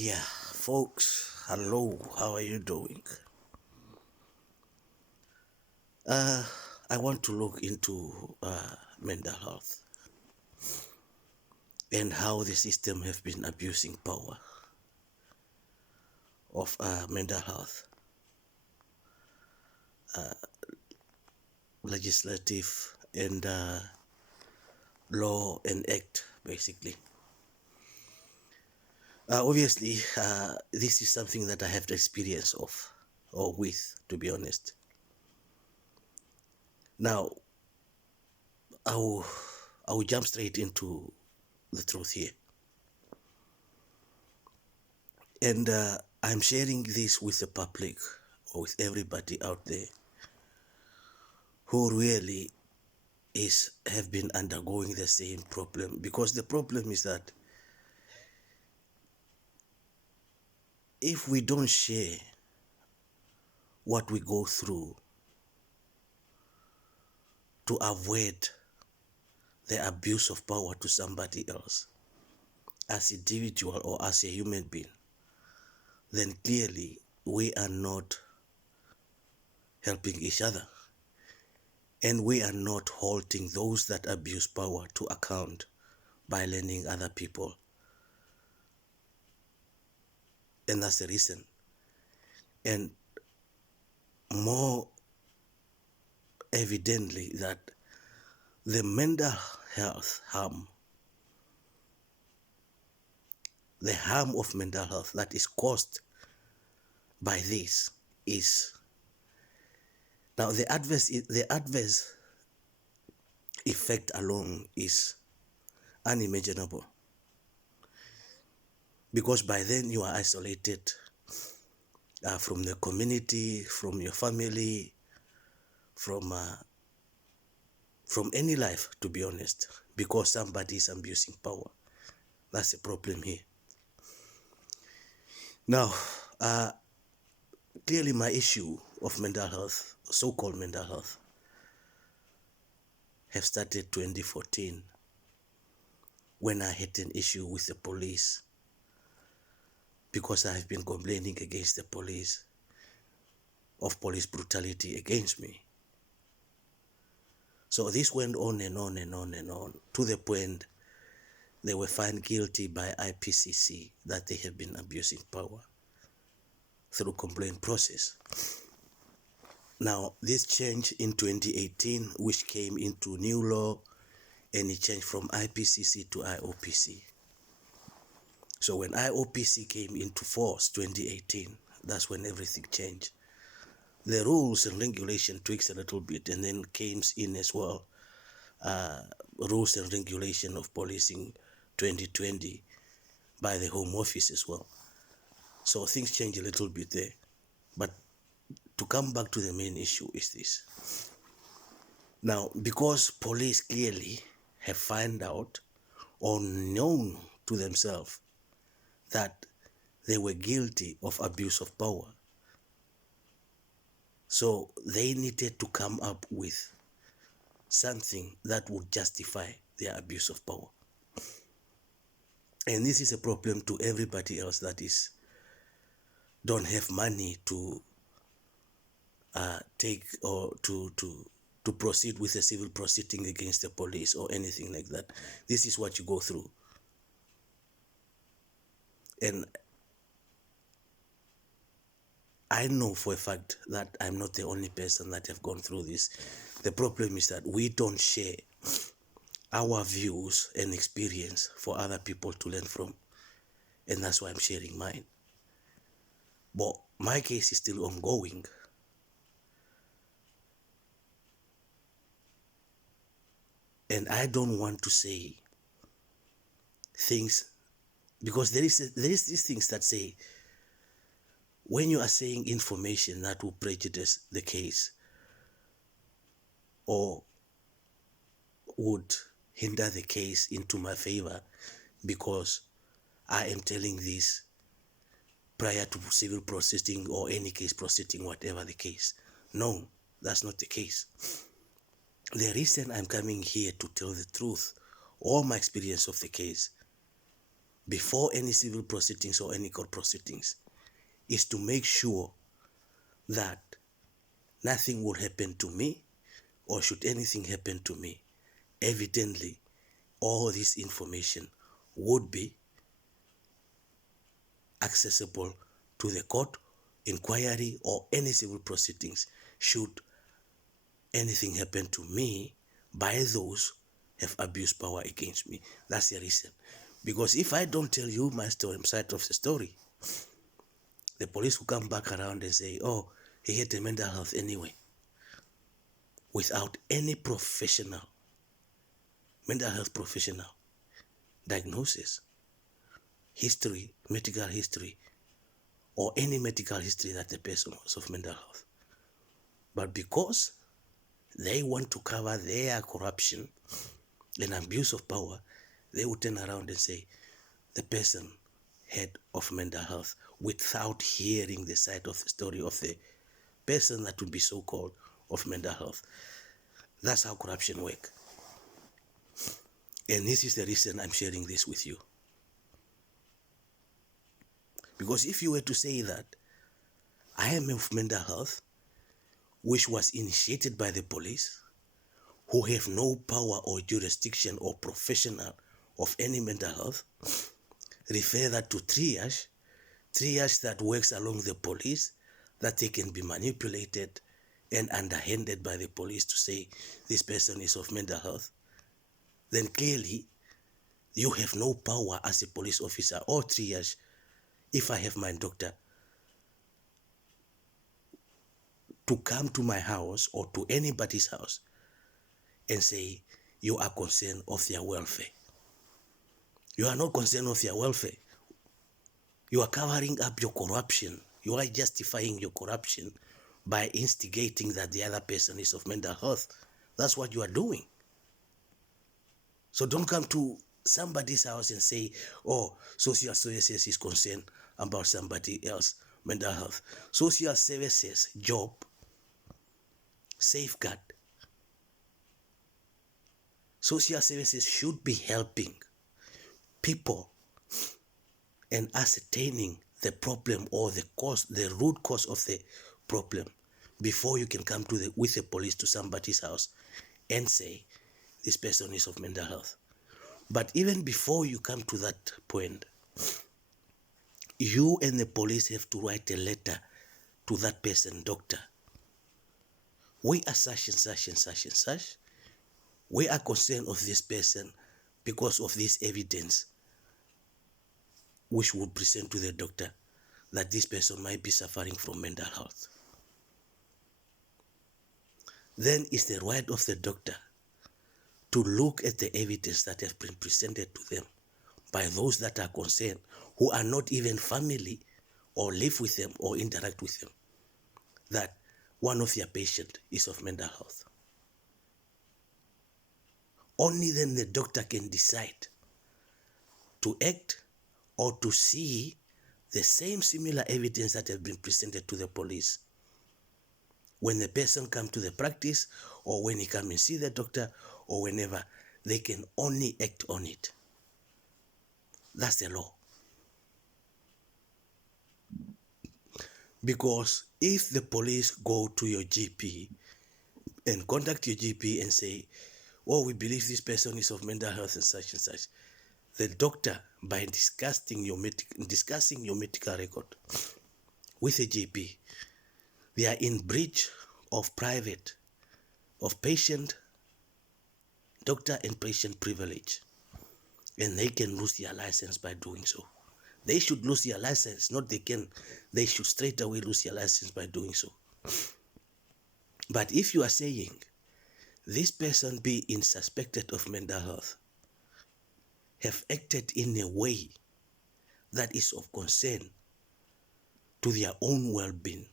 Yeah, folks, hello, how are you doing? Uh, I want to look into mental health and how the system have been abusing power of mental health, legislative and law and act, basically. Obviously, this is something that I have the experience of or with, to be honest. Now, I'll, I'll jump straight into the truth here. And I'm sharing this with the public or with everybody out there who really have been undergoing the same problem, because the problem is that if we don't share what we go through to avoid the abuse of power to somebody else as individual or as a human being, then clearly we are not helping each other, and we are not holding those that abuse power to account by lending other people. And that's the reason. And more evidently that the mental health harm, the harm of mental health that is caused by this is, now the adverse effect alone is unimaginable, because by then you are isolated from the community, from your family, from any life, to be honest, because somebody is abusing power. That's the problem here. Now, clearly my issue of mental health, so-called mental health, have started 2014 when I had an issue with the police, because I have been complaining against the police of police brutality against me. So this went on and on and on and on, to the point they were found guilty by IPCC that they have been abusing power through complaint process. Now, this changed in 2018, which came into new law, and it changed from IPCC to IOPC. So when IOPC came into force 2018, that's when everything changed. The rules and regulation tweaks a little bit, and then came in as well rules and regulation of policing 2020 by the Home Office as well. So things change a little bit there. But to come back to the main issue is this. Now, because police clearly have found out or known to themselves that they were guilty of abuse of power, so they needed to come up with something that would justify their abuse of power. And this is a problem to everybody else that is don't have money to take or to proceed with a civil proceeding against the police or anything like that. This is what you go through. And I know for a fact that I'm not the only person that have gone through this. The problem is that we don't share our views and experience for other people to learn from. And that's why I'm sharing mine. But my case is still ongoing. And I don't want to say things, because there is these things that say, when you are saying information that will prejudice the case or would hinder the case into my favor, because I am telling this prior to civil proceeding or any case proceeding, whatever the case. No, that's not the case. The reason I'm coming here to tell the truth or my experience of the case, before any civil proceedings or any court proceedings is to make sure that nothing will happen to me, or should anything happen to me, evidently all this information would be accessible to the court inquiry or any civil proceedings should anything happen to me by those have abused power against me. That's the reason. Because if I don't tell you my side of the story, the police will come back around and say, oh, he had a mental health anyway, without any mental health professional diagnosis, history, medical history, or any medical history that the person was of mental health. But because they want to cover their corruption and abuse of power, they will turn around and say the person had of mental health without hearing the side of the story of the person that would be so-called of mental health. That's how corruption works. And this is the reason I'm sharing this with you. Because if you were to say that I am of mental health, which was initiated by the police, who have no power or jurisdiction or professional of any mental health, refer that to triage that works along the police, that they can be manipulated and underhanded by the police to say this person is of mental health, then clearly you have no power as a police officer or triage. If I have my doctor to come to my house or to anybody's house and say you are concerned of their welfare. You are not concerned of their welfare. You are covering up your corruption. You are justifying your corruption by instigating that the other person is of mental health. That's what you are doing. So don't come to somebody's house and say, oh, social services is concerned about somebody else mental health. Social services job, safeguard. Social services should be helping people and ascertaining the problem or the cause, the root cause of the problem, before you can come to with the police to somebody's house and say this person is of mental health. But even before you come to that point, you and the police have to write a letter to that person, doctor. We are such and such and such and such. We are concerned of this person because of this evidence which would present to the doctor that this person might be suffering from mental health. Then it's the right of the doctor to look at the evidence that has been presented to them by those that are concerned, who are not even family or live with them or interact with them, that one of their patients is of mental health. Only then the doctor can decide to act or to see the same similar evidence that has been presented to the police. When the person comes to the practice, or when he comes and see the doctor, or whenever, they can only act on it. That's the law. Because if the police go to your GP and contact your GP and say, oh, we believe this person is of mental health and such, the doctor, by discussing your medical record with a GP, they are in breach of patient, doctor and patient privilege, and they can lose their license by doing so. They should lose their license, not they can. They should straight away lose their license by doing so. But if you are saying this person being suspected of mental health have acted in a way that is of concern to their own well-being,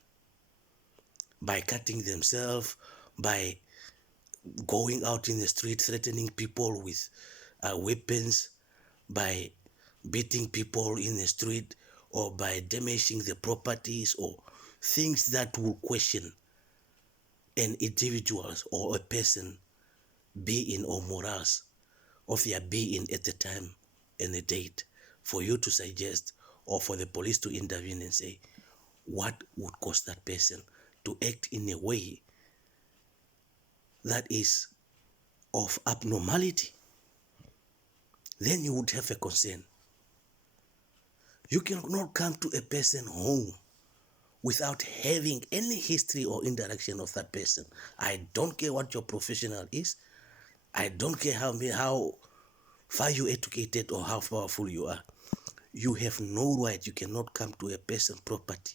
by cutting themselves, by going out in the street threatening people with weapons, by beating people in the street, or by damaging the properties, or things that will question an individual's or a person being or morals of their being at the time and the date for you to suggest or for the police to intervene and say what would cause that person to act in a way that is of abnormality. Then you would have a concern. You cannot come to a person home without having any history or interaction of that person. I don't care what your professional is. I don't care how far you educated or how powerful you are. You have no right. You cannot come to a person's property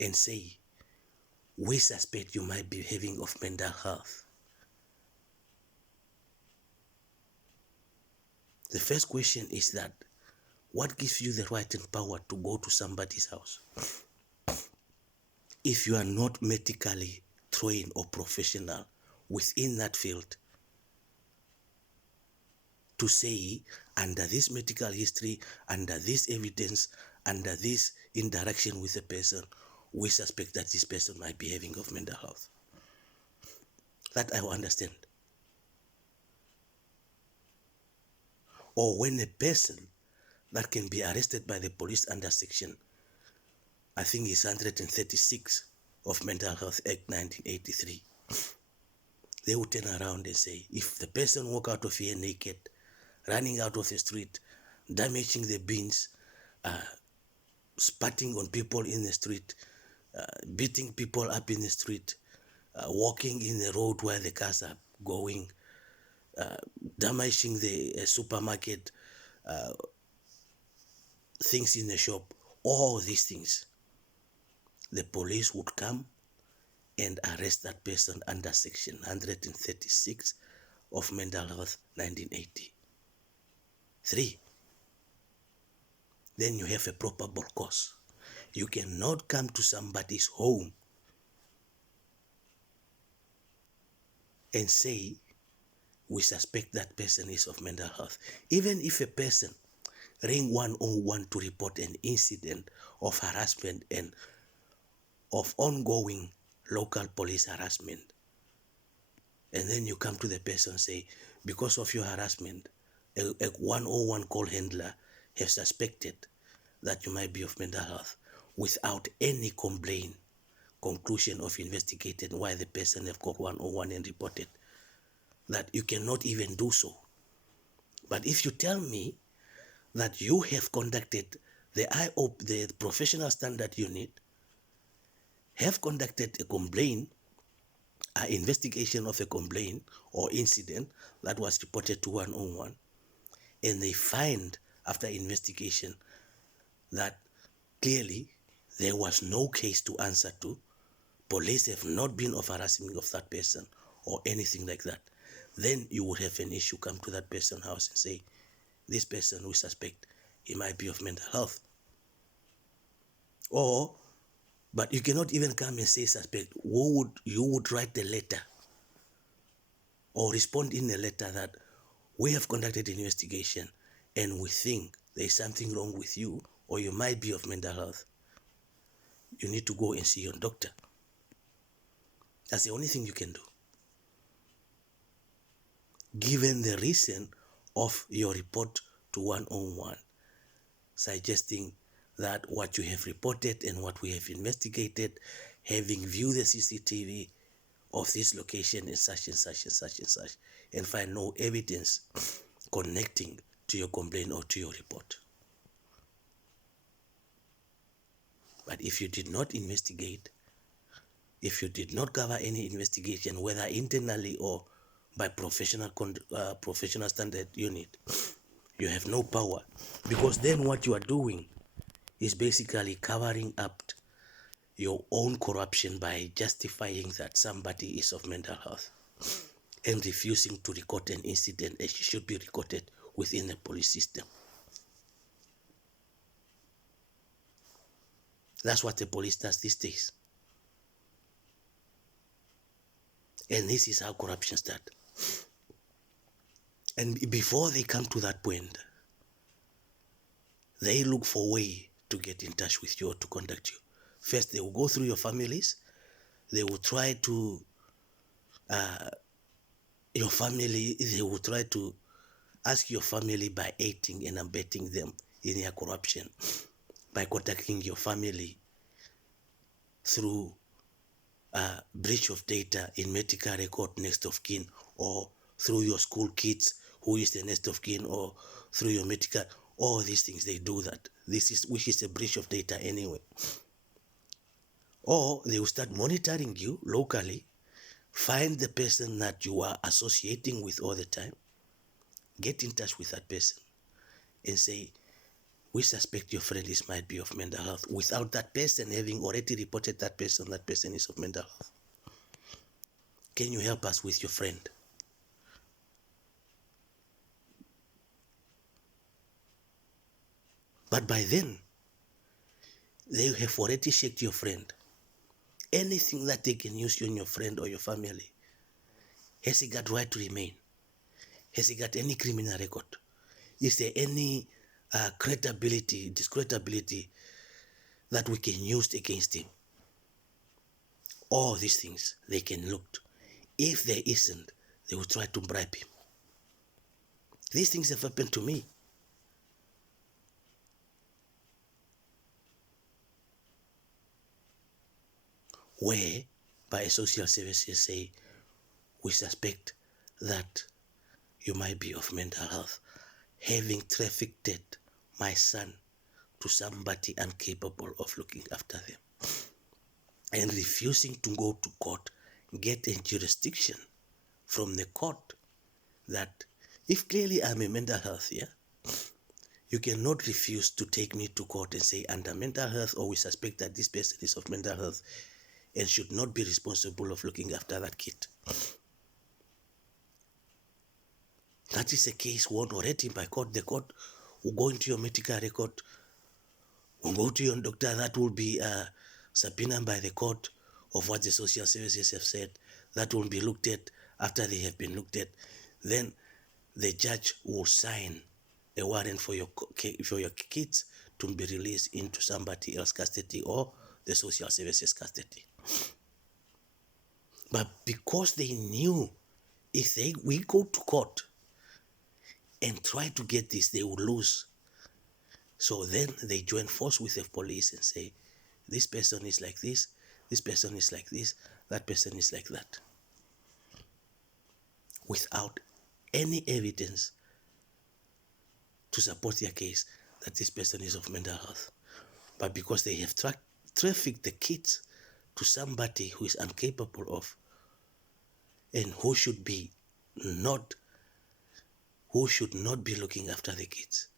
and say, we suspect you might be having of mental health. The first question is that, what gives you the right and power to go to somebody's house? If you are not medically trained or professional within that field, to say, under this medical history, under this evidence, under this interaction with a person, we suspect that this person might be having of mental health. That I will understand. Or when a person that can be arrested by the police under section, I think it's 136 of Mental Health Act 1983, they will turn around and say, if the person walk out of here naked, running out of the street, damaging the bins, spitting on people in the street, beating people up in the street, walking in the road where the cars are going, damaging the supermarket, things in the shop, all these things, the police would come and arrest that person under section 136 of Mental Health 1983. Then you have a probable cause. You cannot come to somebody's home and say, we suspect that person is of mental health. Even if a person ring 101 to report an incident of harassment and of ongoing local police harassment, and then you come to the person and say, because of your harassment, a 101 call handler has suspected that you might be of mental health, without any complaint, conclusion of investigating why the person have called 101 and reported, that you cannot even do so. But if you tell me that you have conducted the professional standard unit, have conducted a complaint, an investigation of a complaint or incident that was reported to 101, and they find after investigation that clearly there was no case to answer to, police have not been of harassment of that person or anything like that, then you would have an issue. Come to that person's house and say, this person we suspect he might be of mental health. Or, but you cannot even come and say suspect. You would write a letter or respond in a letter that we have conducted an investigation and we think there is something wrong with you or you might be of mental health. You need to go and see your doctor. That's the only thing you can do, given the reason of your report to 101, suggesting that what you have reported and what we have investigated, having viewed the CCTV of this location and such and such and such and such, and find no evidence connecting to your complaint or to your report. But if you did not investigate, if you did not cover any investigation, whether internally or by professional standard unit, you have no power, because then what you are doing is basically covering up your own corruption by justifying that somebody is of mental health and refusing to record an incident as it should be recorded within the police system. That's what the police does these days. And this is how corruption starts. And before they come to that point, they look for a way to get in touch with you or to contact you. First, they will go through your families. They will try to, your family, they will try to Ask your family by aiding and abetting them in their corruption, by contacting your family through breach of data in medical record next of kin, or through your school kids who is the next of kin, or through your medical, all these things they do that. This is which is a breach of data anyway. Or they will start monitoring you locally, find the person that you are associating with all the time, get in touch with that person and say, we suspect your friend might be of mental health, without that person having already reported that person is of mental health. Can you help us with your friend? But by then, they have already checked your friend. Anything that they can use you and your friend or your family, has he got right to remain? Has he got any criminal record? Is there any discreditability that we can use against him? All these things they can look. If there isn't, they will try to bribe him. These things have happened to me. Where by social services say, we suspect that you might be of mental health, having trafficked my son to somebody incapable of looking after them, and refusing to go to court, get a jurisdiction from the court that if clearly I'm a mental health, you cannot refuse to take me to court and say under mental health, or we suspect that this person is of mental health and should not be responsible of looking after that kid. That is a case won already by court. The court will go into your medical record, will go to your doctor. That will be subpoenaed by the court of what the social services have said. That will be looked at. After they have been looked at, then the judge will sign a warrant for your kids to be released into somebody else's custody or the social services custody. But because they knew if we go to court and try to get this, they will lose. So then they join force with the police and say, this person is like this person is like this, that person is like that, without any evidence to support their case that this person is of mental health. But because they have trafficked the kids to somebody who is incapable of, and who should not be looking after the kids,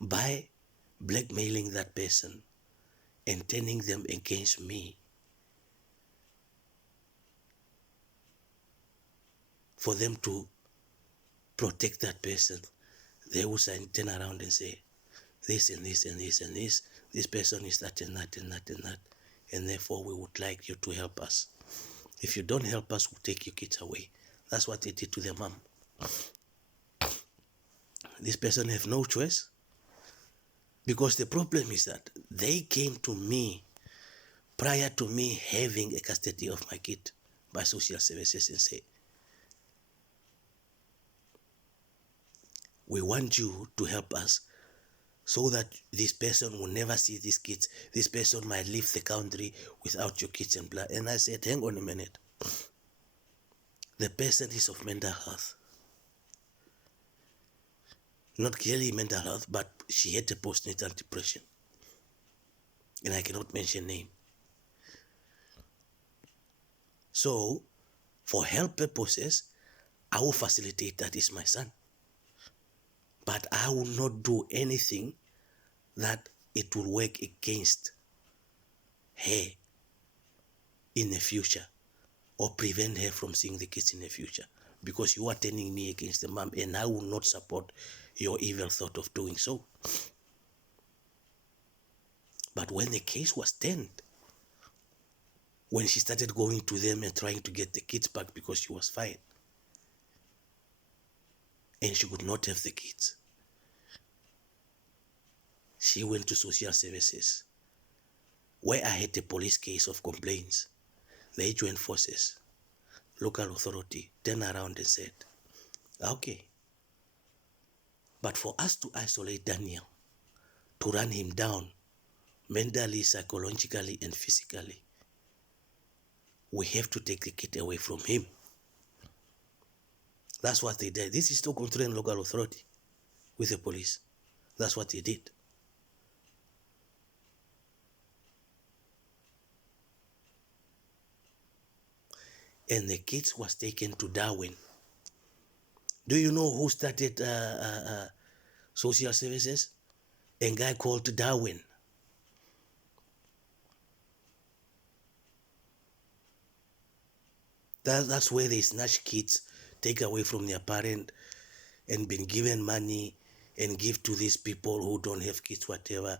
by blackmailing that person and turning them against me, for them to protect that person, they will turn around and say, this and this and this and this person is that and that and that and that, and therefore we would like you to help us. If you don't help us, we'll take your kids away. That's what they did to their mom. This person have no choice, because the problem is that they came to me prior to me having a custody of my kid by social services and say, we want you to help us so that this person will never see these kids. This person might leave the country without your kids and blood. And I said, hang on a minute. The person is of mental health. Not clearly mental health, but she had a postnatal depression. And I cannot mention name. So, for health purposes, I will facilitate that is my son. But I will not do anything that it will work against her in the future, or prevent her from seeing the kids in the future, because you are turning me against the mom, and I will not support your evil thought of doing so. But when the case was turned, when she started going to them and trying to get the kids back because she was fine and she could not have the kids, she went to social services, where I had a police case of complaints. They joined forces, local authority, turned around and said, Okay. But for us to isolate Daniel, to run him down mentally, psychologically, and physically, we have to take the kid away from him. That's what they did. This is Stockholm local authority with the police. That's what they did. And the kids was taken to Darwin. Do you know who started social services? A guy called Darwin. That's where they snatch kids, take away from their parent, and been given money and give to these people who don't have kids, whatever.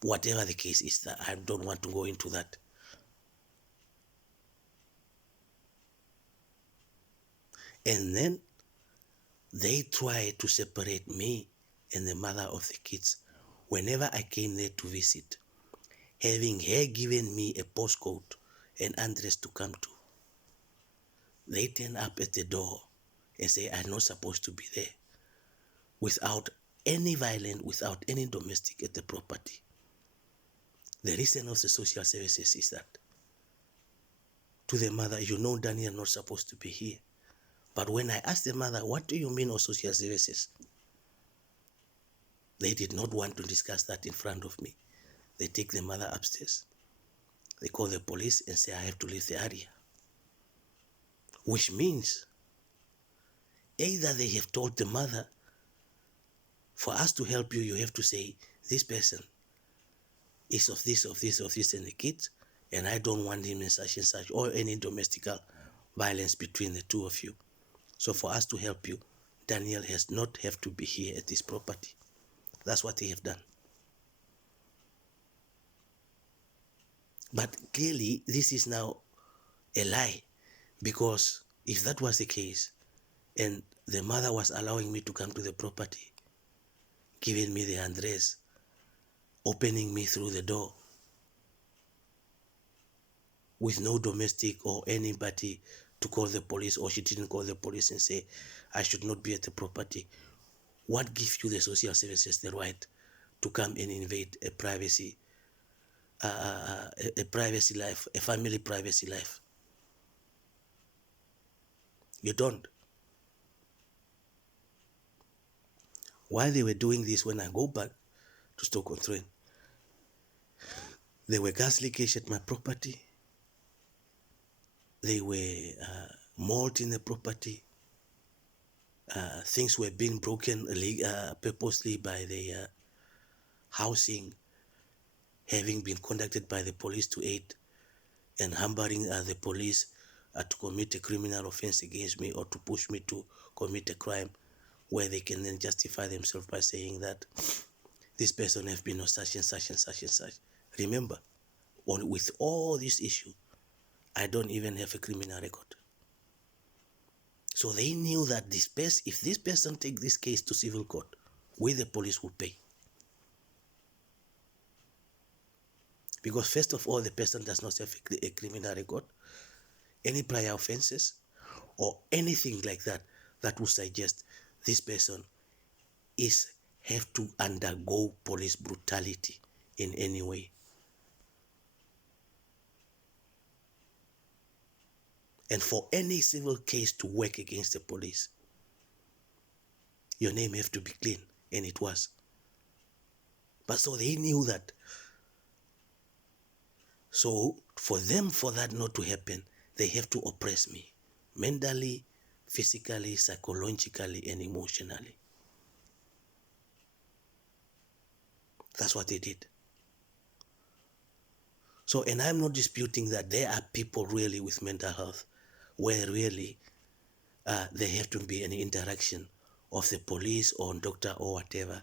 Whatever the case is, that I don't want to go into that. And then they try to separate me and the mother of the kids whenever I came there to visit, having her given me a postcode and address to come to. They turn up at the door and say I'm not supposed to be there, without any violence, without any domestic at the property. The reason of the social services is that to the mother, you know Daniel not supposed to be here. But when I asked the mother, what do you mean of social services? They did not want to discuss that in front of me. They take the mother upstairs. They call the police and say, I have to leave the area. Which means either they have told the mother, for us to help you, you have to say, this person is of this, of this, of this, and the kids, and I don't want him in such and such, or any domestic violence between the two of you. So for us to help you, Daniel has not have to be here at this property. That's what they have done. But clearly, this is now a lie, because if that was the case, and the mother was allowing me to come to the property, giving me the address, opening me through the door, with no domestic or anybody to call the police, or she didn't call the police and say, I should not be at the property. What gives you the social services the right to come and invade a privacy, a privacy life, a family privacy life? You don't. While they were doing this, when I go back to Stockholm, there were gas leakage at my property. They were mold in the property. Things were being broken purposely by the housing, having been conducted by the police to aid and hampering the police to commit a criminal offense against me, or to push me to commit a crime, where they can then justify themselves by saying that this person has been on such and such and such and such. Remember, with all this issue, I don't even have a criminal record. So they knew that if this person take this case to civil court, we the police will pay. Because first of all, the person does not have a criminal record, any prior offenses, or anything like that that would suggest this person have to undergo police brutality in any way. And for any civil case to work against the police, your name have to be clean, and it was. But so they knew that. So for that not to happen, they have to oppress me, mentally, physically, psychologically, and emotionally. That's what they did. So, and I'm not disputing that there are people really with mental health where really there have to be an interaction of the police or doctor or whatever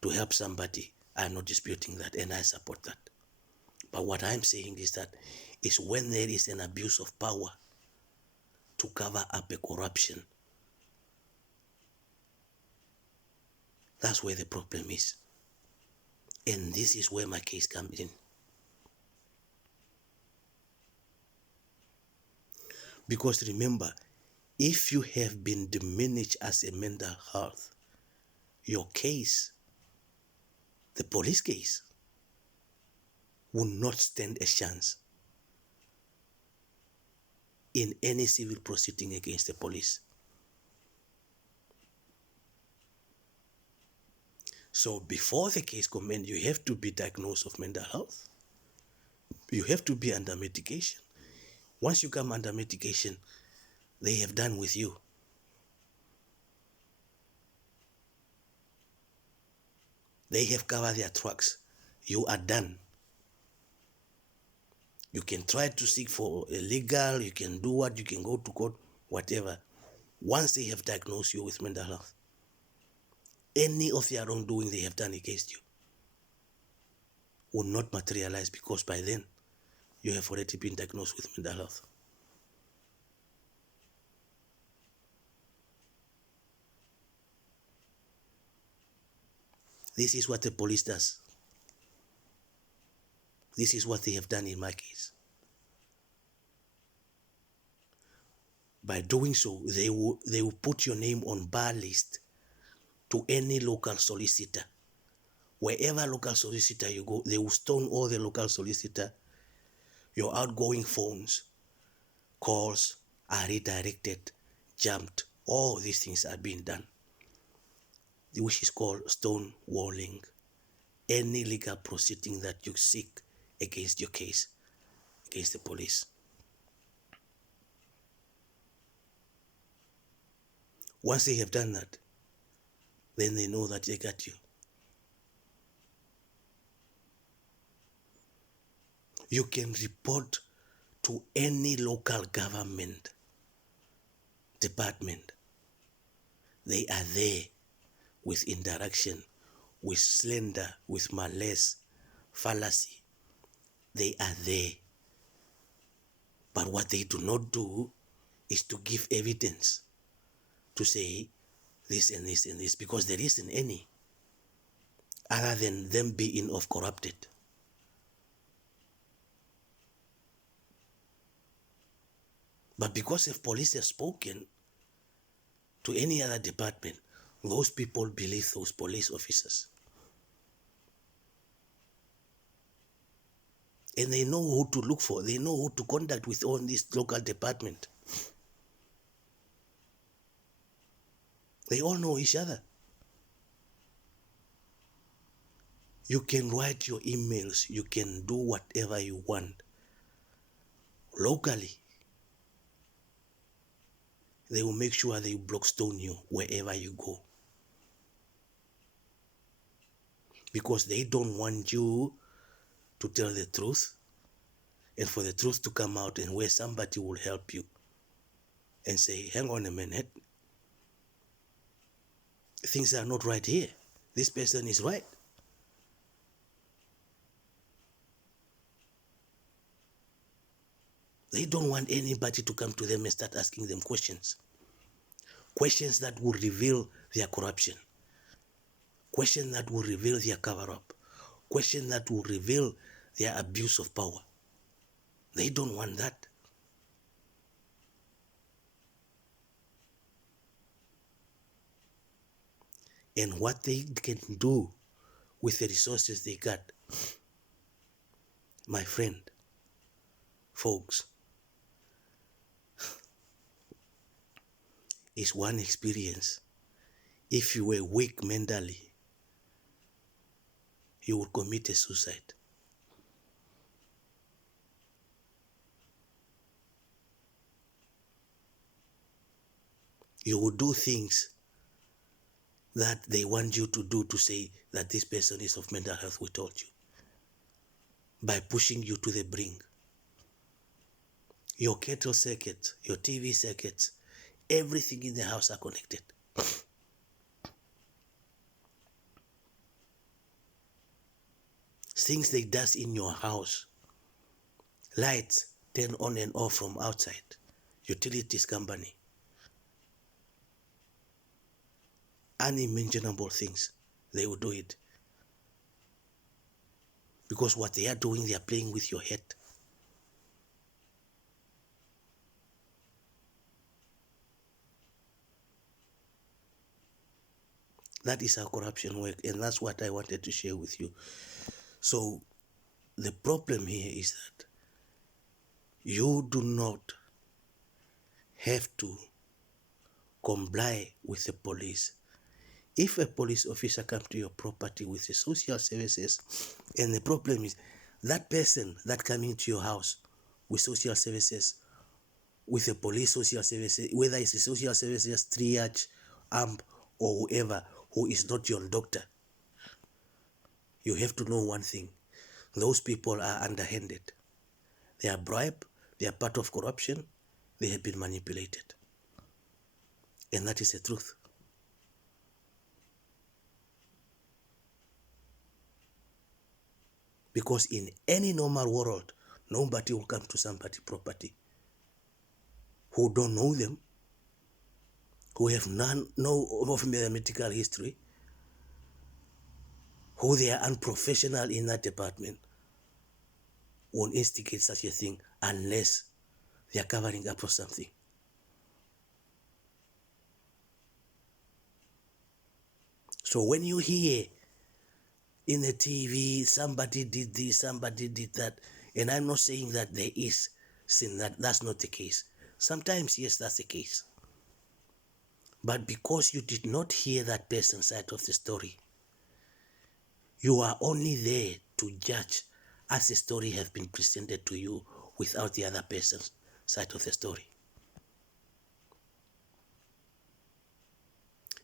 to help somebody. I'm not disputing that, and I support that. But what I'm saying is that is when there is an abuse of power to cover up a corruption, that's where the problem is. And this is where my case comes in. Because remember, If you have been diminished as a mental health, your case, the police case, will not stand a chance in any civil proceeding against the police. So before the case commences, you have to be diagnosed of mental health. You have to be under medication. Once you come under medication, they have done with you. They have covered their tracks. You are done. You can try to seek for a legal, you can do what, you can go to court, whatever. Once they have diagnosed you with mental health, any of their wrongdoing they have done against you will not materialize, because by then you have already been diagnosed with mental health. This is what the police does. This is what they have done in my case. By doing so, they will put your name on bar list to any local solicitor. Wherever local solicitor you go, they will stone all the local solicitor. Your outgoing phones, calls are redirected, jumped. All these things are being done, which is called stonewalling. Any legal proceeding that you seek against your case, against the police. Once they have done that, then they know that they got you. You can report to any local government department. They are there with interaction, with slander, with malice, fallacy. They are there. But what they do not do is to give evidence to say this and this and this, because there isn't any other than them being of corrupted. But because if police have spoken to any other department, those people believe those police officers. And they know who to look for. They know who to contact with on this local department. They all know each other. You can write your emails. You can do whatever you want locally. They will make sure they blockstone you wherever you go. Because they don't want you to tell the truth, and for the truth to come out, and where somebody will help you and say, hang on a minute, things are not right here. This person is right. They don't want anybody to come to them and start asking them questions. Questions that will reveal their corruption. Questions that will reveal their cover-up. Questions that will reveal their abuse of power. They don't want that. And what they can do with the resources they got, my friend, folks, is one experience. If you were weak mentally, you would commit a suicide. You would do things that they want you to do to say that this person is of mental health, we told you, by pushing you to the brink. Your kettle circuits, your TV circuits, everything in the house are connected. Things they does in your house, lights turn on and off from outside, utilities company, unimaginable things, they will do it. Because what they are doing, they are playing with your head. That is how corruption works, and that's what I wanted to share with you. So the problem here is that you do not have to comply with the police. If a police officer comes to your property with the social services, and the problem is that person that coming to your house with social services, with the police social services, whether it's a social services, triage, AMP, or whoever who is not your doctor, you have to know one thing. Those people are underhanded. They are bribed. They are part of corruption. They have been manipulated. And that is the truth. Because in any normal world, nobody will come to somebody's property who don't know them, who have no of medical history, who they are unprofessional in that department, won't instigate such a thing unless they are covering up for something. So when you hear in the TV, somebody did this, somebody did that, and I'm not saying that there is sin, that's not the case. Sometimes, yes, that's the case. But because you did not hear that person's side of the story, you are only there to judge as the story has been presented to you without the other person's side of the story.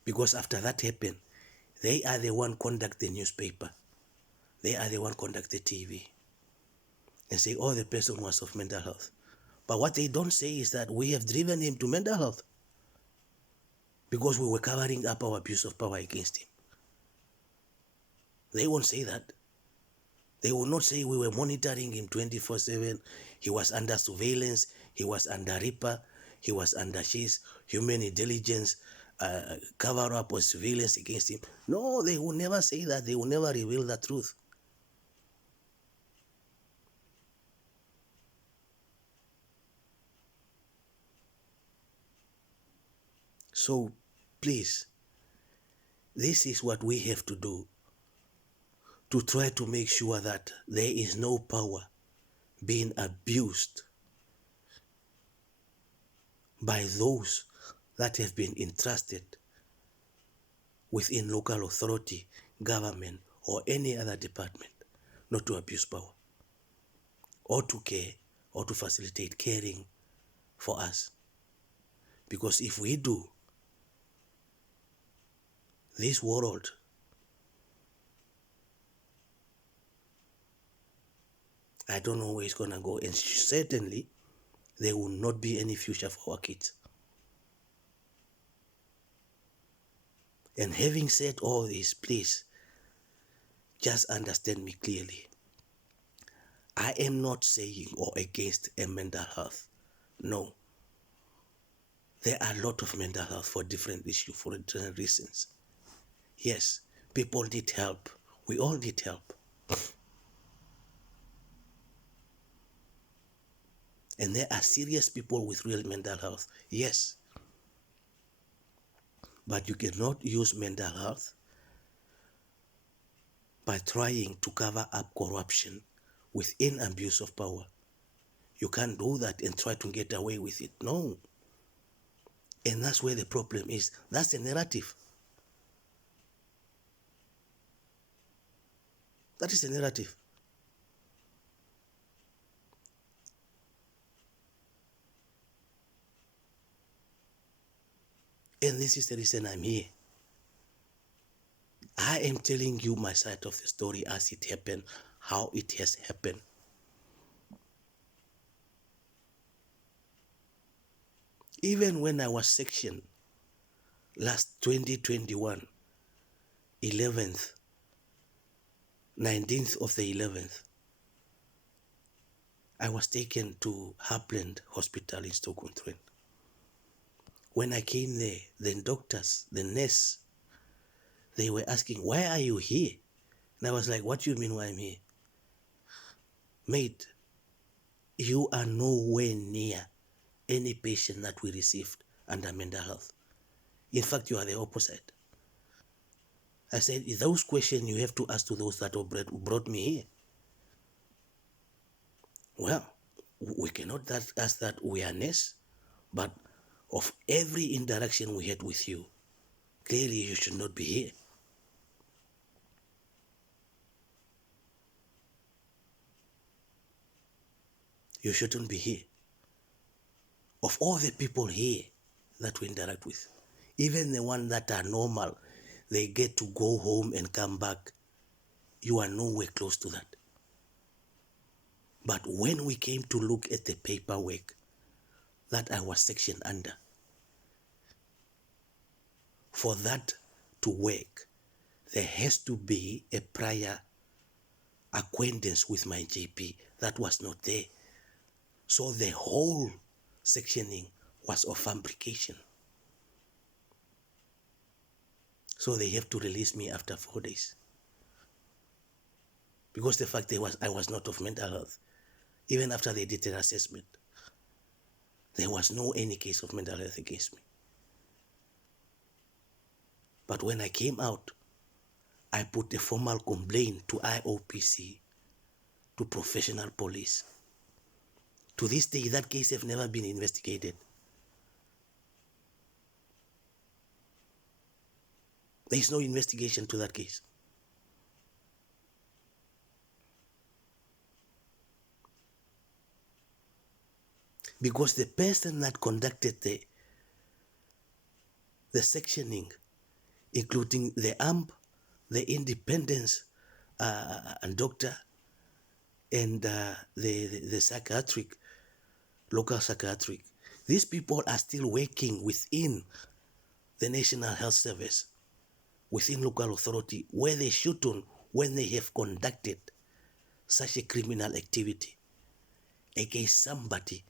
Because after that happened, they are the one conduct the newspaper. They are the one conduct the TV. And say, oh, the person was of mental health. But what they don't say is that we have driven him to mental health because we were covering up our abuse of power against him. They won't say that. They will not say we were monitoring him 24/7. He was under surveillance. He was under RIPA. He was under human intelligence, cover up or surveillance against him. No, they will never say that. They will never reveal the truth. So, please, this is what we have to do to try to make sure that there is no power being abused by those that have been entrusted within local authority, government, or any other department, not to abuse power, or to care, or to facilitate caring for us. Because if we do, this world I don't know where it's going to go, and certainly there will not be any future for our kids. And having said all this, please just understand me clearly. I am not saying or against a mental health. No. There are a lot of mental health for different issues, for different reasons. Yes, people need help. We all need help. And there are serious people with real mental health. Yes. But you cannot use mental health by trying to cover up corruption within abuse of power. You can't do that and try to get away with it. No. And that's where the problem is. That's the narrative. That is the narrative. And this is the reason I'm here. I am telling you my side of the story as it happened, how it has happened. Even when I was sectioned last 2021, 11th, 19th of the 11th, I was taken to Harpland Hospital in Stockholm-Trent. When I came there, the doctors, the nurse, they were asking, why are you here? And I was like, what do you mean why I'm here? Mate, you are nowhere near any patient that we received under mental health. In fact, you are the opposite. I said, those questions you have to ask to those that brought me here. Well, we cannot ask that awareness, but of every interaction we had with you, clearly you should not be here. You shouldn't be here. Of all the people here that we interact with, even the ones that are normal, they get to go home and come back. You are nowhere close to that. But when we came to look at the paperwork that I was sectioned under, for that to work, there has to be a prior acquaintance with my GP. That was not there. So the whole sectioning was of fabrication. So they have to release me after 4 days. Because the fact I was not of mental health. Even after they did an assessment, there was no any case of mental health against me. But when I came out, I put a formal complaint to IOPC, to professional police. To this day, that case has never been investigated. There is no investigation to that case. Because the person that conducted the sectioning, including the AMP, the independence and doctor, and the psychiatric, local psychiatric, these people are still working within the National Health Service, within local authority, where they shouldn't when they have conducted such a criminal activity against somebody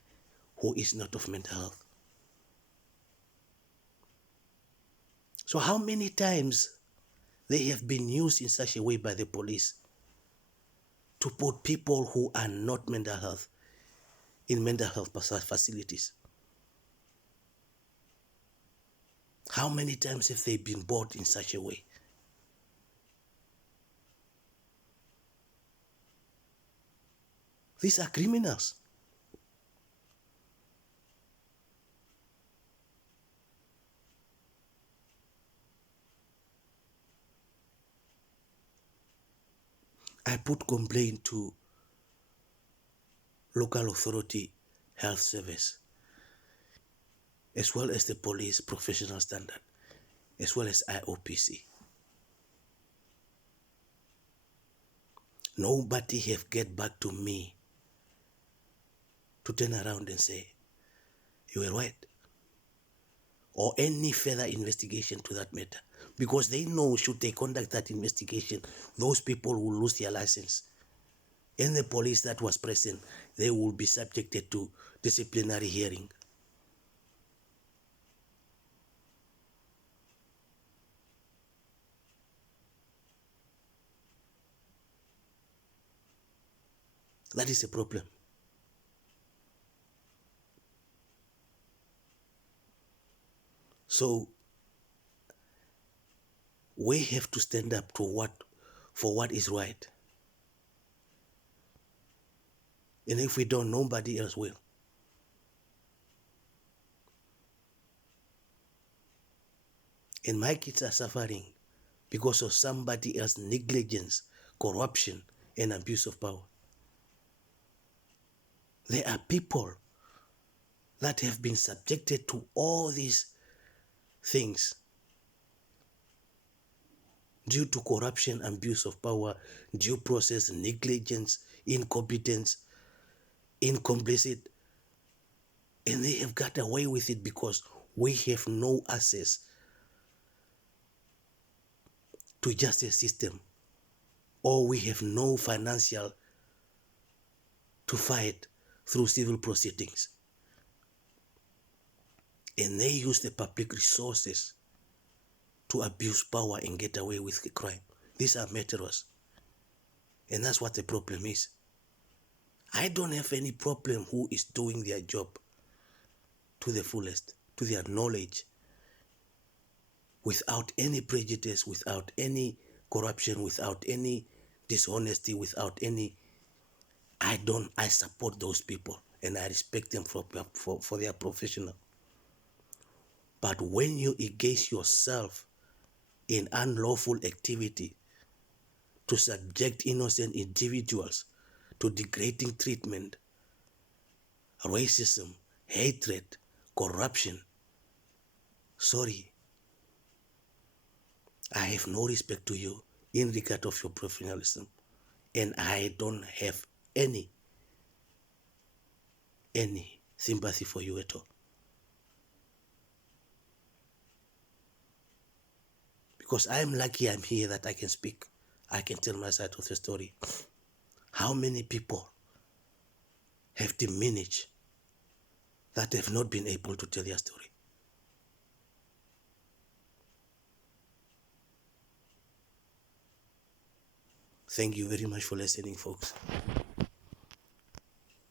who is not of mental health. So how many times they have been used in such a way by the police to put people who are not mental health in mental health facilities? How many times have they been brought in such a way? These are criminals. I put complaint to local authority health service, as well as the police professional standard, as well as IOPC. Nobody have get back to me to turn around and say, you were right, or any further investigation to that matter. Because they know should they conduct that investigation, those people will lose their license. And the police that was present, they will be subjected to disciplinary hearing. That is a problem. So we have to stand up to for what is right. And if we don't, nobody else will. And my kids are suffering because of somebody else's negligence, corruption, and abuse of power. There are people that have been subjected to all these things due to corruption, abuse of power, due process, negligence, incompetence, incomplicit, and they have got away with it because we have no access to justice system, or we have no financial to fight through civil proceedings. And they use the public resources to abuse power and get away with the crime. These are murderers. And that's what the problem is. I don't have any problem who is doing their job to the fullest, to their knowledge, without any prejudice, without any corruption, without any dishonesty, without any, I support those people and I respect them for their professional. But when you engage yourself in unlawful activity to subject innocent individuals to degrading treatment, racism, hatred, corruption, sorry, I have no respect to you in regard of your professionalism, and I don't have any sympathy for you at all. Because I am lucky I'm here that I can speak. I can tell my side of the story. How many people have diminished that have not been able to tell their story? Thank you very much for listening, folks.